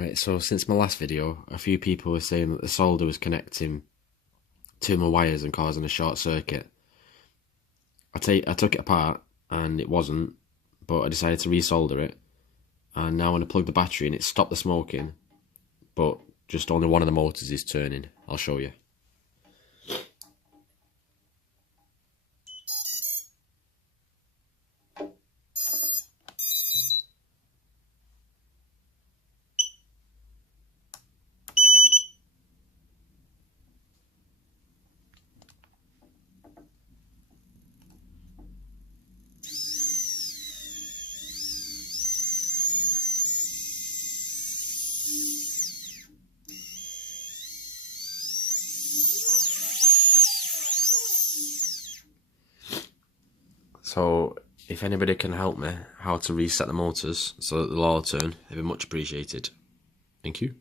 Right, so since my last video, a few people were saying that the solder was connecting to my wires and causing a short circuit. I took it apart and it wasn't, but I decided to resolder it. And now when I plug the battery in, it stopped the smoking, but just only one of the motors is turning. I'll show you. So if anybody can help me how to reset the motors so that they'll all turn, it'd be much appreciated. Thank you.